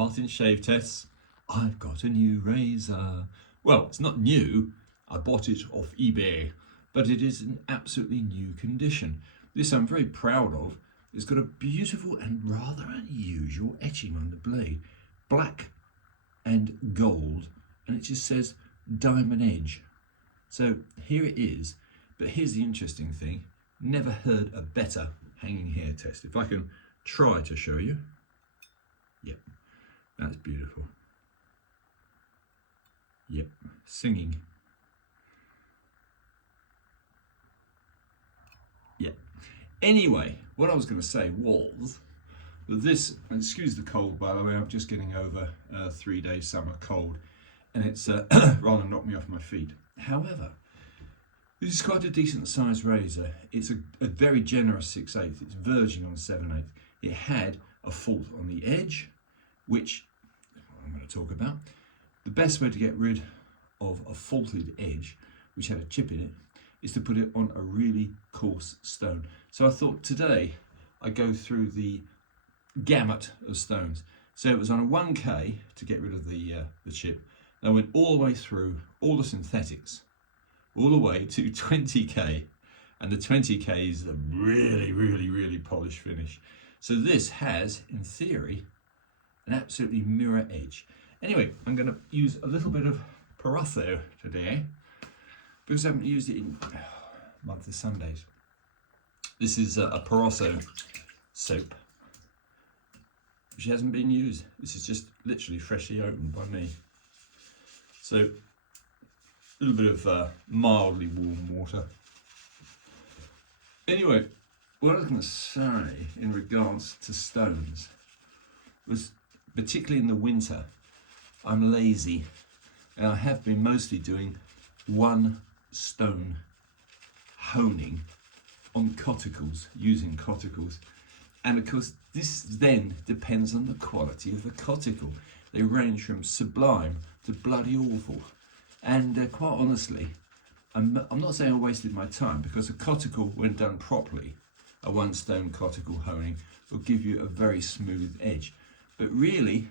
Martin Shave Tests. I've got a new razor. Well, it's not new. I bought it off eBay, but it is in absolutely new condition. This I'm very proud of. It's got a beautiful and rather unusual etching on the blade. Black and gold, and it just says diamond edge. So here it is, but here's the interesting thing. Never heard a better hanging hair test. If I can try to show you. Yep, that's beautiful. Yep, singing. Yep. Anyway, what I was going to say was that this, and excuse the cold by the way, I'm just getting over a 3-day summer cold, and it's rather knocked me off my feet. However, this is quite a decent sized razor. It's a very generous 6/8. It's verging on 7/8. It had a fault on the edge, which I'm going to talk about. The best way to get rid of a faulted edge, which had a chip in it, is to put it on a really coarse stone. So I thought today I'd go through the gamut of stones. So it was on a 1K to get rid of the chip. I went all the way through all the synthetics, all the way to 20K, and the 20K is a really polished finish. So this has, in theory, an absolutely mirror edge. Anyway, I'm going to use a little bit of Proraso today, because I haven't used it in a month of Sundays. This is a Proraso soap, which hasn't been used. This is just literally freshly opened by me. So a little bit of mildly warm water. Anyway, what I was going to say in regards to stones was, particularly in the winter, I'm lazy, and I have been mostly doing one stone honing on coticals, using coticals. And of course, this then depends on the quality of the coticle. They range from sublime to bloody awful. And quite honestly, I'm not saying I wasted my time, because a coticle, when done properly, a one stone coticle honing, will give you a very smooth edge. But really,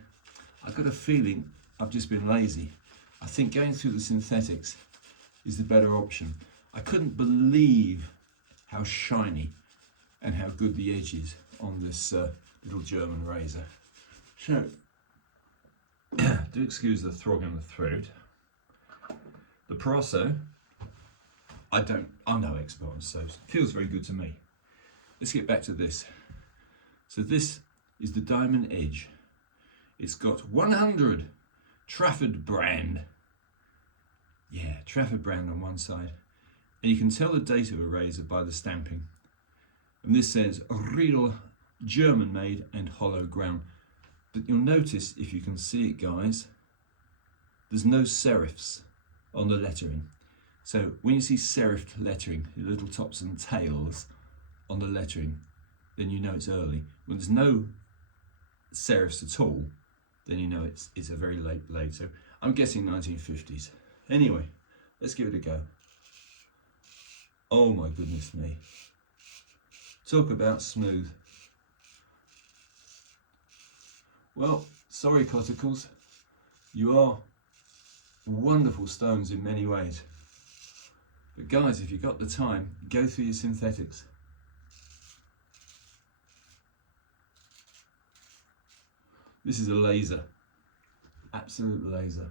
I've got a feeling I've just been lazy. I think going through the synthetics is the better option. I couldn't believe how shiny and how good the edge is on this little German razor. So, do excuse the throb in the throat. The Proraso, I'm no expert on soaps. Feels very good to me. Let's get back to this. So this is the Diamond Edge. It's got 100 Trafford brand. Yeah, Trafford brand on one side. And you can tell the date of a razor by the stamping. And this says real German made and hollow ground. But you'll notice, if you can see it guys, there's no serifs on the lettering. So when you see serifed lettering, the little tops and tails on the lettering, then you know it's early. When there's no serifs at all, then you know it's a very late blade. So I'm guessing 1950s. Anyway, let's give it a go. Oh my goodness me. Talk about smooth. Well, sorry coticles, you are wonderful stones in many ways. But guys, if you've got the time, go through your synthetics. This is a laser, absolute laser.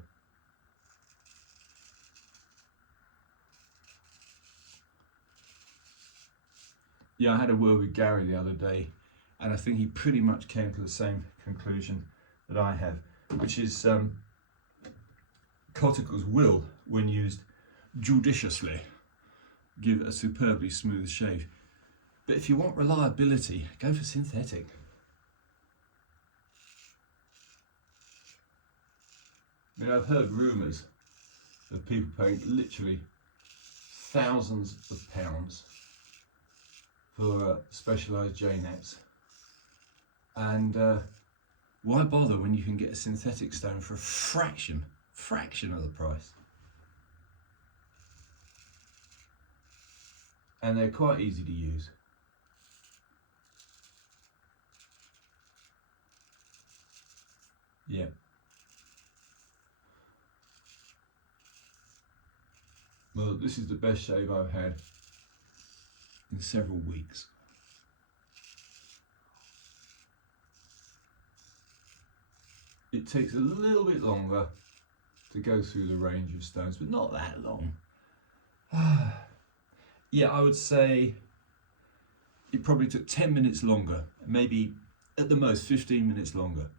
Yeah, I had a word with Gary the other day, and I think he pretty much came to the same conclusion that I have, which is coticles will, when used judiciously, give a superbly smooth shave. But if you want reliability, go for synthetic. I mean, I've heard rumours of people paying literally thousands of pounds for specialised J-nets, and why bother when you can get a synthetic stone for a fraction of the price? And they're quite easy to use. Yeah. Well, this is the best shave I've had in several weeks. It takes a little bit longer to go through the range of stones, but not that long. Yeah, I would say it probably took 10 minutes longer, maybe at the most 15 minutes longer.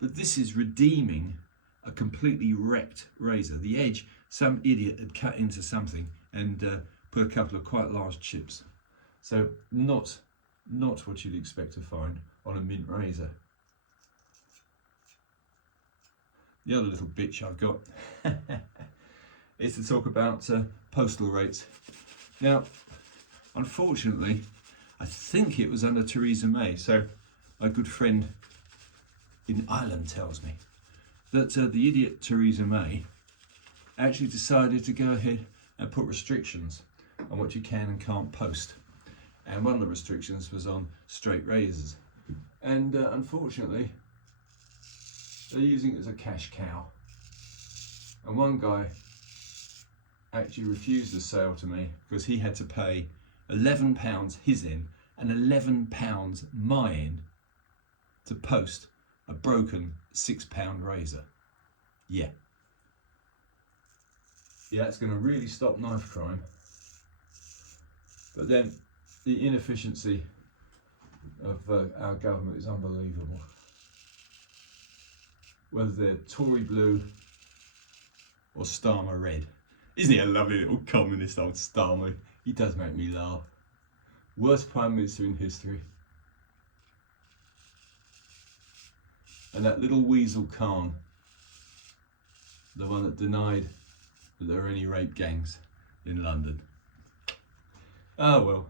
But this is redeeming a completely wrecked razor. The edge, some idiot had cut into something and put a couple of quite large chips. So not what you'd expect to find on a mint razor. The other little bitch I've got is to talk about postal rates. Now, unfortunately, I think it was under Theresa May, so a good friend in Ireland tells me that the idiot Theresa May actually decided to go ahead and put restrictions on what you can and can't post. And one of the restrictions was on straight razors. And unfortunately, they're using it as a cash cow. And one guy actually refused the sale to me because he had to pay £11 his end and £11 my end to post a broken £6 razor. Yeah. Yeah, it's going to really stop knife crime. But then the inefficiency of our government is unbelievable. Whether they're Tory blue or Starmer red. Isn't he a lovely little communist, old Starmer? He does make me laugh. Worst Prime Minister in history. And that little weasel Khan, the one that denied that there are any rape gangs in London. Ah well,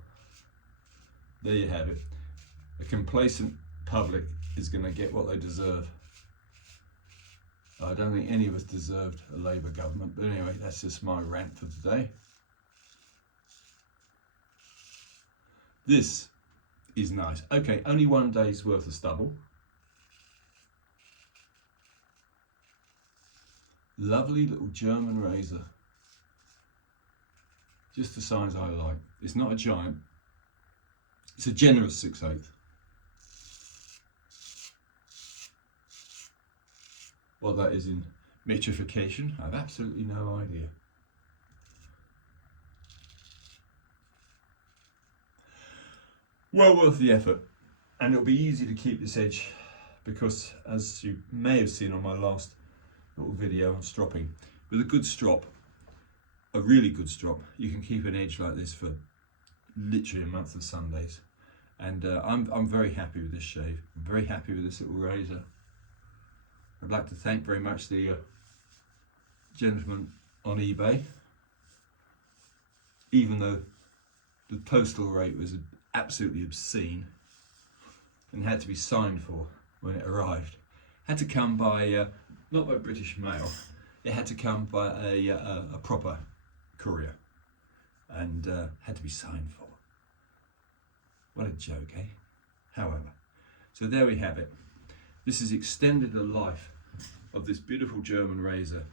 there you have it. A complacent public is going to get what they deserve. I don't think any of us deserved a Labour government, but anyway, that's just my rant for today. This is nice. Okay, only 1 day's worth of stubble. Lovely little German razor. Just the size I like. It's not a giant. It's a generous 6/8. What that is in metrification, I have absolutely no idea. Well worth the effort, and it'll be easy to keep this edge because, as you may have seen on my last little video on stropping, with a good strop, a really good strop, you can keep an edge like this for literally a month of Sundays. And I'm very happy with this shave. I'm very happy with this little razor. I'd like to thank very much the gentleman on eBay, even though the postal rate was absolutely obscene and had to be signed for when it arrived. Had to come by, not by British mail, it had to come by a proper courier and had to be signed for. What a joke, eh? However, so there we have it. This has extended the life of this beautiful German razor,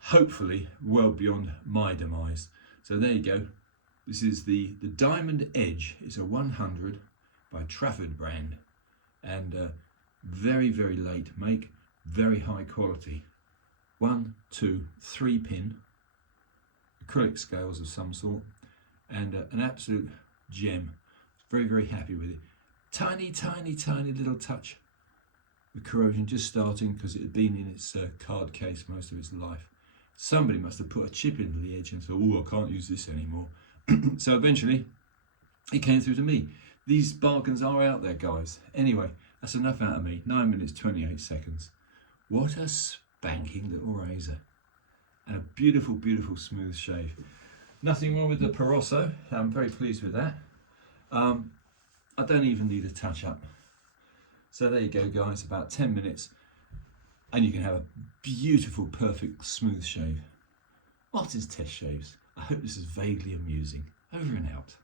hopefully well beyond my demise. So there you go. This is the Diamond Edge. It's a 100 by Trafford brand, and very, very late make, very high quality. 1, 2, 3 pin, acrylic scales of some sort, and an absolute gem. Very, very happy with it. Tiny, tiny, tiny little touch. The corrosion just starting because it had been in its card case most of its life. Somebody must have put a chip into the edge and thought, oh, I can't use this anymore. So eventually it came through to me. These bargains are out there, guys. Anyway, that's enough out of me. 9 minutes 28 seconds. What a spanking little razor, and a beautiful, beautiful smooth shave. Nothing wrong with the Perosso. I'm very pleased with that. I don't even need a touch up. So there you go, guys, about 10 minutes and you can have a beautiful, perfect, smooth shave. Martin's Test Shaves. I hope this is vaguely amusing. Over and out.